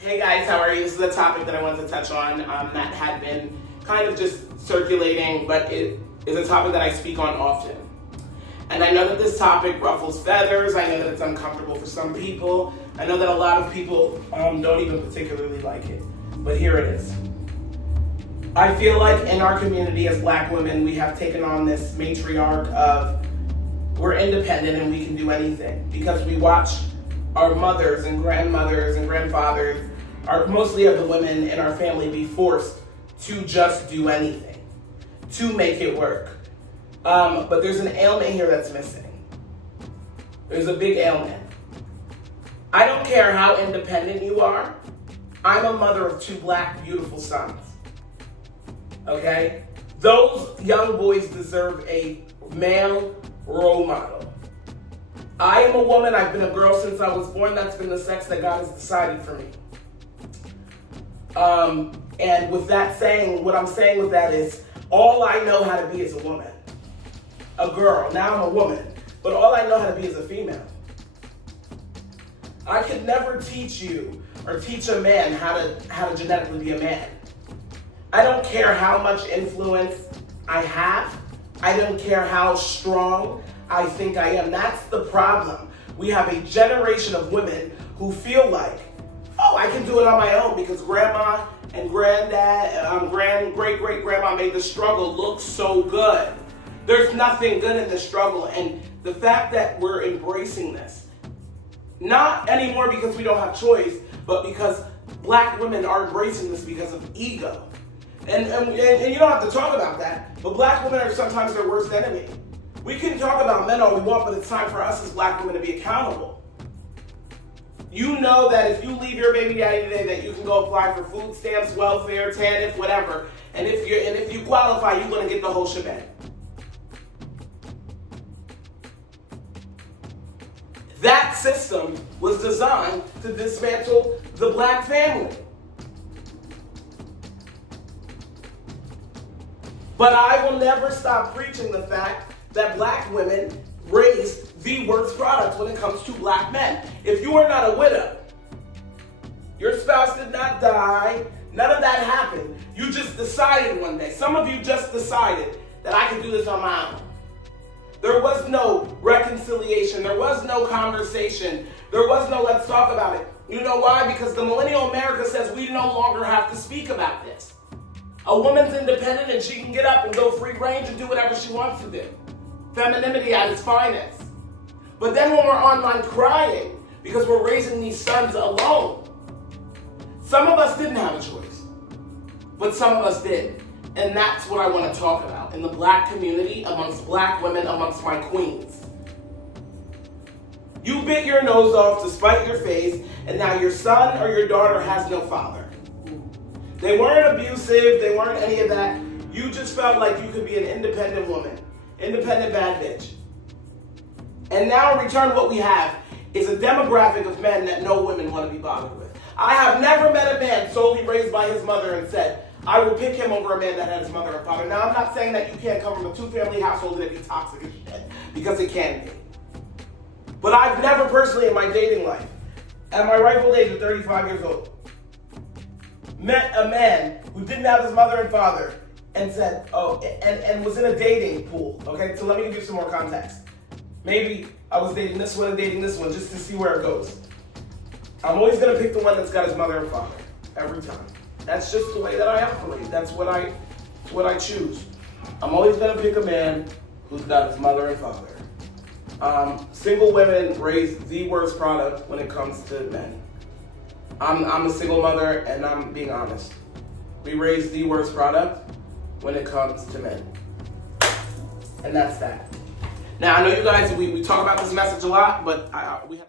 Hey guys, how are you? This is a topic that I wanted to touch on that had been kind of just circulating, but it is a topic that I speak on often. And I know that this topic ruffles feathers. I know that it's uncomfortable for some people. I know that a lot of people don't even particularly like it. But here it is. I feel like in our community as Black women, we have taken on this matriarch of we're independent and we can do anything because we watch our mothers and grandmothers and grandfathers, mostly of the women in our family, be forced to just do anything, to make it work. But there's an ailment here that's missing. There's a big ailment. I don't care how independent you are. I'm a mother of 2 Black, beautiful sons. Okay? Those young boys deserve a male role model. I am a woman. I've been a girl since I was born. That's been the sex that God has decided for me. And with that saying, what I'm saying with that is, all I know how to be is a woman. A girl. Now I'm a woman. But all I know how to be is a female. I could never teach you or teach a man how to genetically be a man. I don't care how much influence I have. I don't care how strong I think I am. That's the problem. We have a generation of women who feel like, oh, I can do it on my own because grandma and granddad, great-great-grandma made the struggle look so good. There's nothing good in the struggle. And the fact that we're embracing this, not anymore because we don't have choice, but because Black women are embracing this because of ego. And you don't have to talk about that, but Black women are sometimes their worst enemy. We can talk about men all we want, but it's time for us as Black women to be accountable. You know that if you leave your baby daddy today, that you can go apply for food stamps, welfare, TANF, whatever, and if you qualify, you're going to get the whole shebang. That system was designed to dismantle the Black family. But I will never stop preaching the fact that Black women raised the worst product when it comes to Black men. If you are not a widow, your spouse did not die, none of that happened. You just decided one day. Some of you just decided that I can do this on my own. There was no reconciliation. There was no conversation. There was no let's talk about it. You know why? Because the millennial America says we no longer have to speak about this. A woman's independent and she can get up and go free range and do whatever she wants to do. Femininity at its finest. But then when we're online crying because we're raising these sons alone, some of us didn't have a choice, but some of us did. And that's what I want to talk about in the Black community, amongst Black women, amongst my queens. You bit your nose off to spite your face, and now your son or your daughter has no father. They weren't abusive, they weren't any of that. You just felt like you could be an independent woman, independent bad bitch. And now in return what we have is a demographic of men that no women want to be bothered with. I have never met a man solely raised by his mother and said, I will pick him over a man that had his mother and father. Now I'm not saying that you can't come from a 2-family household and it be toxic as shit, because it can be. But I've never personally in my dating life, at my rightful age of 35 years old, met a man who didn't have his mother and father and said, oh, and was in a dating pool, okay? So let me give you some more context. Maybe I was dating this one and dating this one just to see where it goes. I'm always gonna pick the one that's got his mother and father, every time. That's just the way that I operate. That's what I choose. I'm always gonna pick a man who's got his mother and father. Single women raise the worst product when it comes to men. I'm a single mother and I'm being honest. We raise the worst product when it comes to men. And that's that. Now I know you guys, we talk about this message a lot, but we have